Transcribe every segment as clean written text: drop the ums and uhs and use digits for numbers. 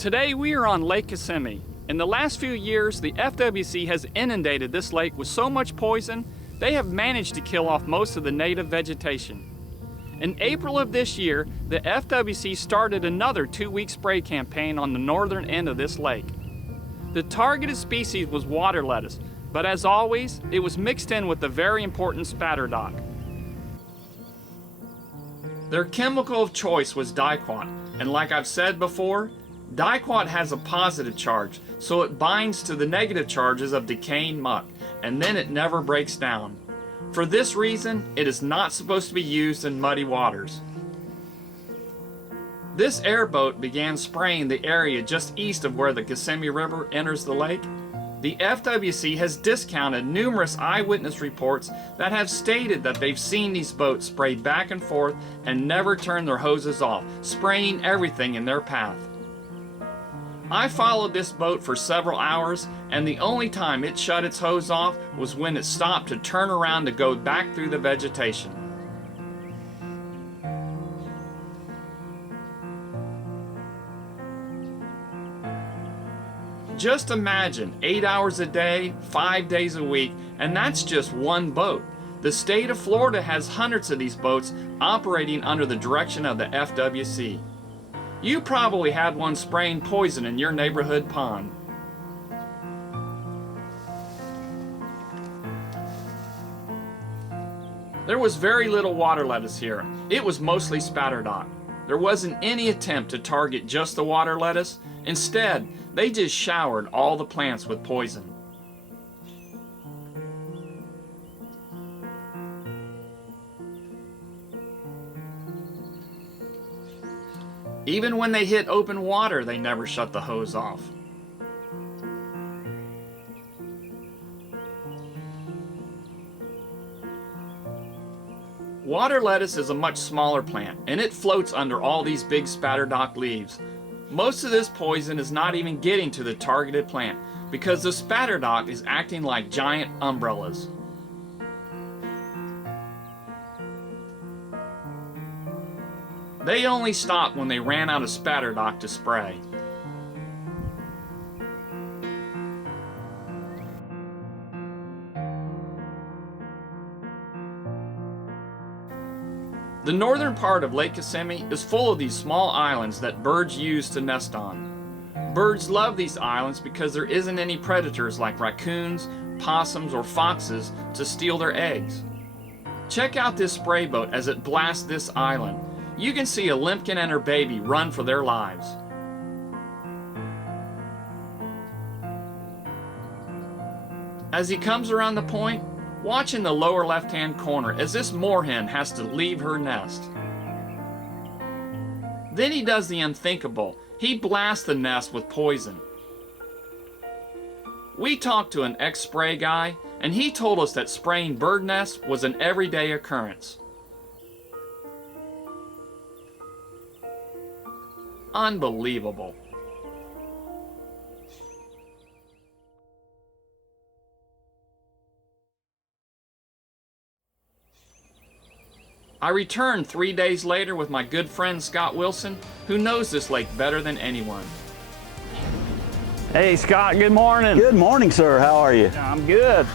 Today we are on Lake Kissimmee. In the last few years, the FWC has inundated this lake with so much poison, they have managed to kill off most of the native vegetation. In April of this year, the FWC started another 2-week spray campaign on the northern end of this lake. The targeted species was water lettuce, but as always, it was mixed in with the very important spatterdock. Their chemical of choice was diquat, and like I've said before, diquat has a positive charge, so it binds to the negative charges of decaying muck, and then it never breaks down. For this reason, it is not supposed to be used in muddy waters. This airboat began spraying the area just east of where the Kissimmee River enters the lake. The FWC has discounted numerous eyewitness reports that have stated that they've seen these boats spray back and forth and never turn their hoses off, spraying everything in their path. I followed this boat for several hours, and the only time it shut its hose off was when it stopped to turn around to go back through the vegetation. Just imagine 8 hours a day, 5 days a week, and that's just one boat. The state of Florida has hundreds of these boats operating under the direction of the FWC. You probably had one spraying poison in your neighborhood pond. There was very little water lettuce here. It was mostly spatterdock. There wasn't any attempt to target just the water lettuce. Instead, they just showered all the plants with poison. Even when they hit open water, they never shut the hose off. Water lettuce is a much smaller plant, and it floats under all these big spatterdock leaves. Most of this poison is not even getting to the targeted plant because the spatterdock is acting like giant umbrellas. They only stopped when they ran out of spatterdock to spray. The northern part of Lake Kissimmee is full of these small islands that birds use to nest on. Birds love these islands because there isn't any predators like raccoons, possums, or foxes to steal their eggs. Check out this spray boat as it blasts this island. You can see a limpkin and her baby run for their lives. As he comes around the point, watch in the lower left-hand corner as this moorhen has to leave her nest. Then he does the unthinkable. He blasts the nest with poison. We talked to an ex-spray guy, and he told us that spraying bird nests was an everyday occurrence. Unbelievable. I returned 3 days later with my good friend Scott Wilson, who knows this lake better than anyone. Hey Scott, good morning. Good morning, sir. How are you? I'm good.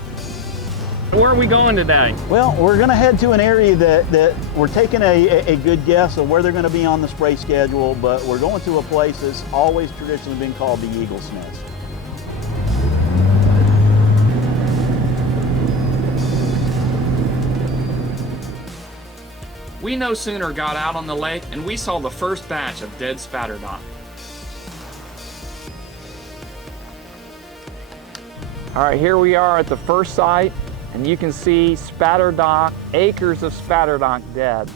Where are we going today? Well, we're going to head to an area that we're taking a good guess of where they're going to be on the spray schedule, but we're going to a place that's always traditionally been called the Eagle's Nest. We no sooner got out on the lake and we saw the first batch of dead spatterdock. All right, here we are at the first site, and you can see spatterdock, acres of spatterdock dead.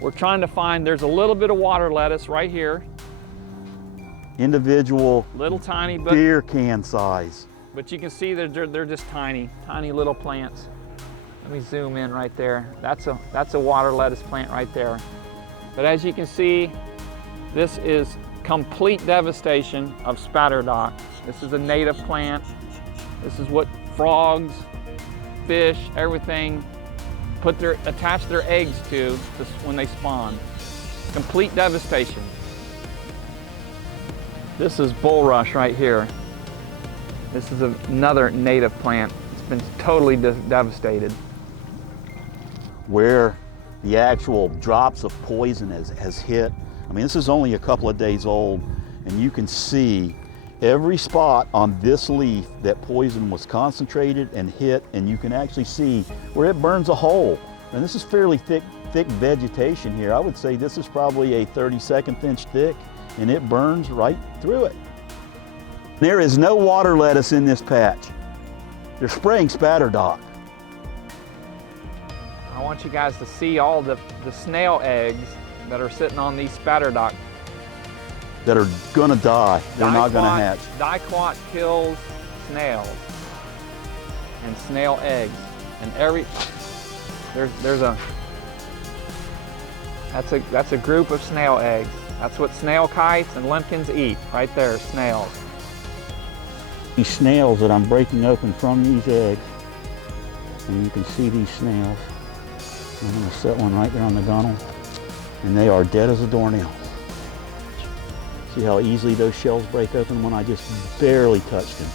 We're trying to find, there's a little bit of water lettuce right here. Individual, little tiny, beer can size. But you can see that they're just tiny little plants. Let me zoom in right there. That's a water lettuce plant right there. But as you can see, this is complete devastation of spatterdock. This is a native plant. This is what frogs, fish, everything attach their eggs to when they spawn. Complete devastation. This is bulrush right here. This is another native plant. It's been totally devastated. Where the actual drops of poison has hit, I mean, this is only a couple of days old, and you can see every spot on this leaf that poison was concentrated and hit, and you can actually see where it burns a hole. And this is fairly thick vegetation here. I would say this is probably a 32nd inch thick, and it burns right through it. There is no water lettuce in this patch. They're spraying spatterdock. I want you guys to see all the snail eggs that are sitting on these spatterdock. That are gonna die. They're not gonna hatch. Dicot kills snails and snail eggs. And that's a group of snail eggs. That's what snail kites and limpkins eat, right there, snails. These snails that I'm breaking open from these eggs, and you can see these snails. I'm gonna set one right there on the gunnel, and they are dead as a doornail. See how easily those shells break open when I just barely touched them.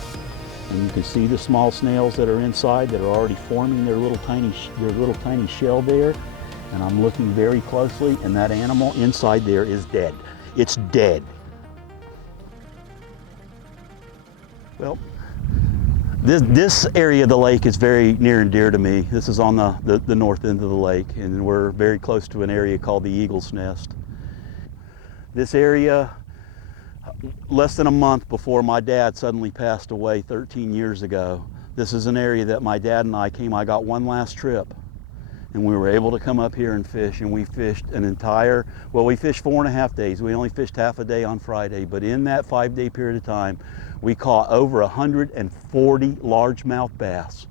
And you can see the small snails that are inside that are already forming their little tiny shell there. And I'm looking very closely, and that animal inside there is dead. It's dead. Well, this area of the lake is very near and dear to me. This is on the north end of the lake, and we're very close to an area called the Eagle's Nest. This area, less than a month before my dad suddenly passed away 13 years ago, this is an area that my dad and I got one last trip, and we were able to come up here and fish, and we fished we fished 4.5 days. We only fished half a day on Friday, but in that 5-day period of time, we caught over 140 largemouth bass,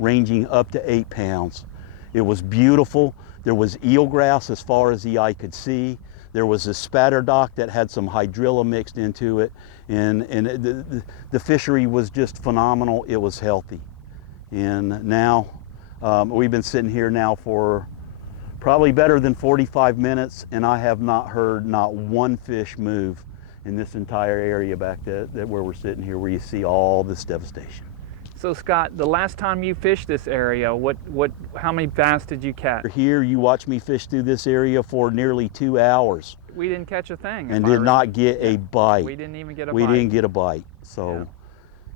ranging up to 8 pounds. It was beautiful. There was eelgrass as far as the eye could see. There was a spatterdock that had some hydrilla mixed into it, and the fishery was just phenomenal. It was healthy. And now, we've been sitting here now for probably better than 45 minutes, and I have not heard not one fish move in this entire area back there where we're sitting here, where you see all this devastation. So Scott, the last time you fished this area, how many bass did you catch? Here, you watched me fish through this area for nearly 2 hours. We didn't catch a thing. And did not get a bite. We didn't even get a bite. We didn't get a bite. So,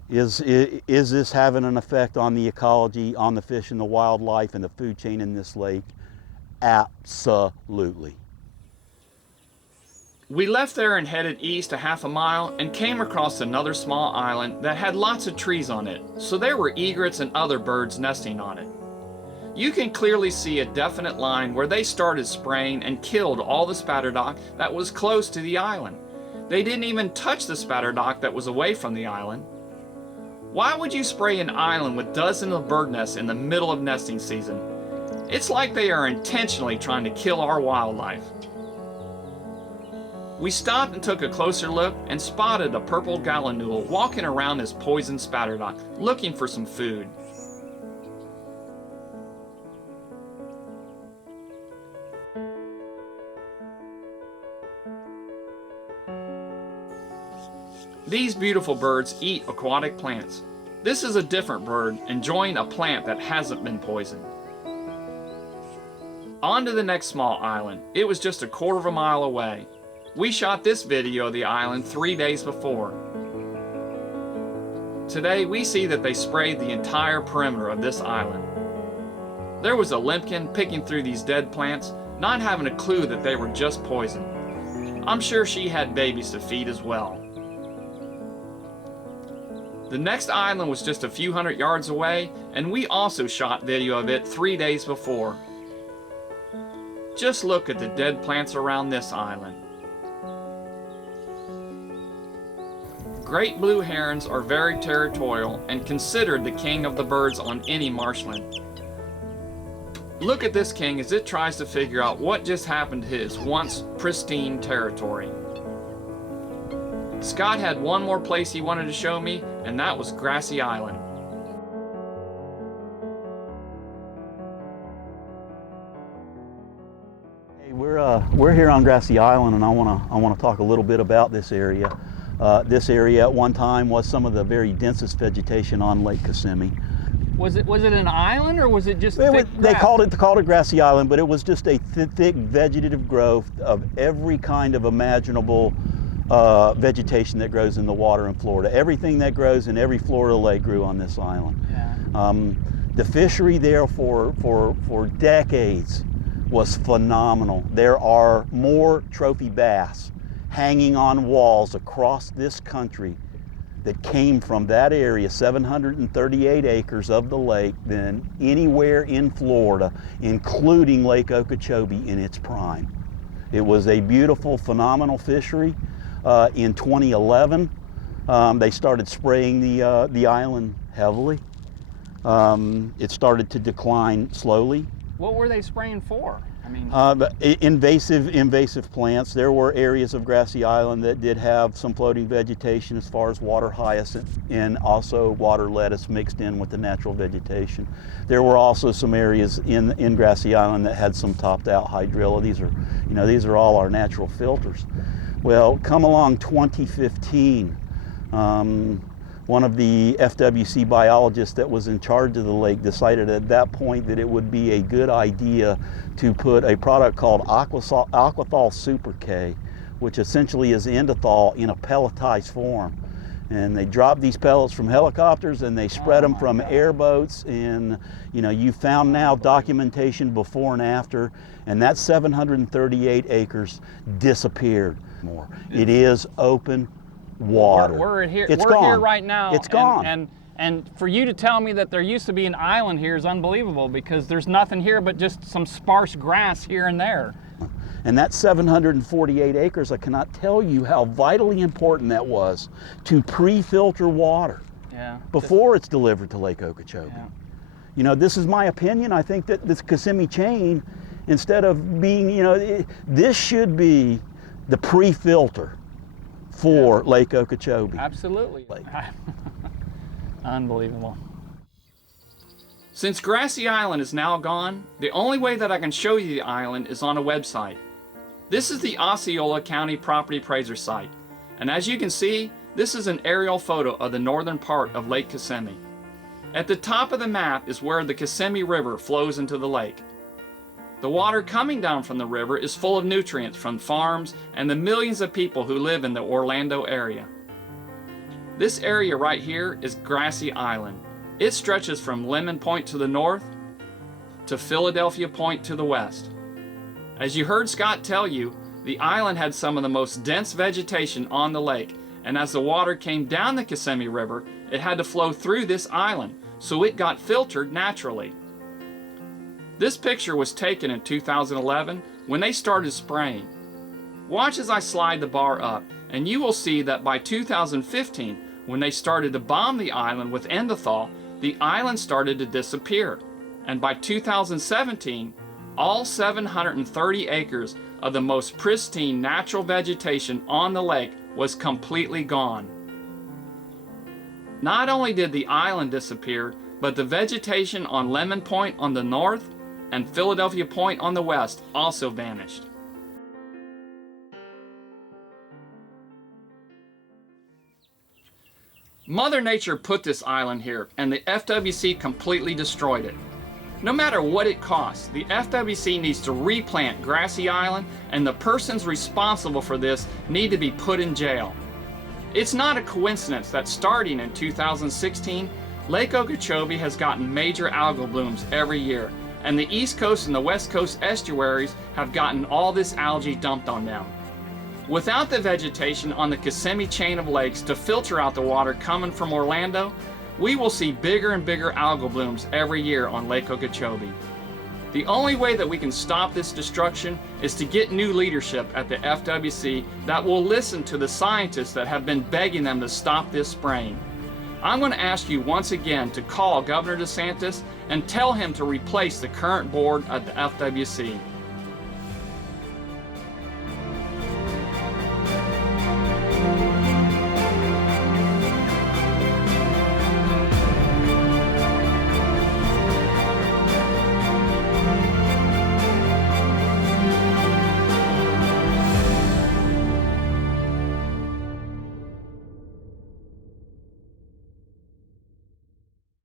is this having an effect on the ecology, on the fish and the wildlife and the food chain in this lake? Absolutely. We left there and headed east a half a mile and came across another small island that had lots of trees on it, so there were egrets and other birds nesting on it. You can clearly see a definite line where they started spraying and killed all the spatterdock that was close to the island. They didn't even touch the spatterdock that was away from the island. Why would you spray an island with dozens of bird nests in the middle of nesting season? It's like they are intentionally trying to kill our wildlife. We stopped and took a closer look and spotted a purple gallinule walking around this poisoned spatterdock, looking for some food. These beautiful birds eat aquatic plants. This is a different bird enjoying a plant that hasn't been poisoned. On to the next small island. It was just a quarter of a mile away. We shot this video of the island 3 days before. Today we see that they sprayed the entire perimeter of this island. There was a limpkin picking through these dead plants, not having a clue that they were just poison. I'm sure she had babies to feed as well. The next island was just a few hundred yards away, and we also shot video of it 3 days before. Just look at the dead plants around this island. Great blue herons are very territorial and considered the king of the birds on any marshland. Look at this king as it tries to figure out what just happened to his once pristine territory. Scott had one more place he wanted to show me, and that was Grassy Island. Hey, we're here on Grassy Island, and I want to talk a little bit about this area. This area at one time was some of the very densest vegetation on Lake Kissimmee. Was it an island, or was it just They called it Grassy Island, but it was just a thick vegetative growth of every kind of imaginable vegetation that grows in the water in Florida. Everything that grows in every Florida lake grew on this island. Yeah. The fishery there for decades was phenomenal. There are more trophy bass hanging on walls across this country that came from that area, 738 acres of the lake, than anywhere in Florida, including Lake Okeechobee in its prime. It was a beautiful, phenomenal fishery. In 2011, they started spraying the island heavily. It started to decline slowly. What were they spraying for? I mean, invasive plants. There were areas of Grassy Island that did have some floating vegetation as far as water hyacinth and also water lettuce mixed in with the natural vegetation. There were also some areas in Grassy Island that had some topped out hydrilla. These are all our natural filters. Well, come along 2015, one of the FWC biologists that was in charge of the lake decided at that point that it would be a good idea to put a product called Aquathol Super K, which essentially is endothol in a pelletized form. And they drop these pellets from helicopters and they spread them from airboats, and you found now documentation before and after, and that 738 acres disappeared more. It is open water. We're here. It's we're gone. Here right now. It's gone. And for you to tell me that there used to be an island here is unbelievable, because there's nothing here but just some sparse grass here and there. And that 748 acres, I cannot tell you how vitally important that was to pre-filter water before it's delivered to Lake Okeechobee. Yeah. This is my opinion. I think that this Kissimmee chain, instead of being, this should be the pre-filter for Lake Okeechobee. Absolutely. Unbelievable. Since Grassy Island is now gone, the only way that I can show you the island is on a website. This is the Osceola County Property Appraiser site, and as you can see, this is an aerial photo of the northern part of Lake Kissimmee. At the top of the map is where the Kissimmee River flows into the lake. The water coming down from the river is full of nutrients from farms and the millions of people who live in the Orlando area. This area right here is Grassy Island. It stretches from Lemon Point to the north to Philadelphia Point to the west. As you heard Scott tell you, the island had some of the most dense vegetation on the lake, and as the water came down the Kissimmee River, it had to flow through this island, so it got filtered naturally. This picture was taken in 2011 when they started spraying. Watch as I slide the bar up, and you will see that by 2015, when they started to bomb the island with endothol, the island started to disappear. And by 2017, all 730 acres of the most pristine natural vegetation on the lake was completely gone. Not only did the island disappear, but the vegetation on Lemon Point on the north and Philadelphia Point on the west also vanished. Mother Nature put this island here, and the FWC completely destroyed it. No matter what it costs, the FWC needs to replant Grassy Island, and the persons responsible for this need to be put in jail. It's not a coincidence that starting in 2016, Lake Okeechobee has gotten major algal blooms every year, and the East Coast and the West Coast estuaries have gotten all this algae dumped on them. Without the vegetation on the Kissimmee chain of lakes to filter out the water coming from Orlando, we will see bigger and bigger algal blooms every year on Lake Okeechobee. The only way that we can stop this destruction is to get new leadership at the FWC that will listen to the scientists that have been begging them to stop this spraying. I'm going to ask you once again to call Governor DeSantis and tell him to replace the current board at the FWC.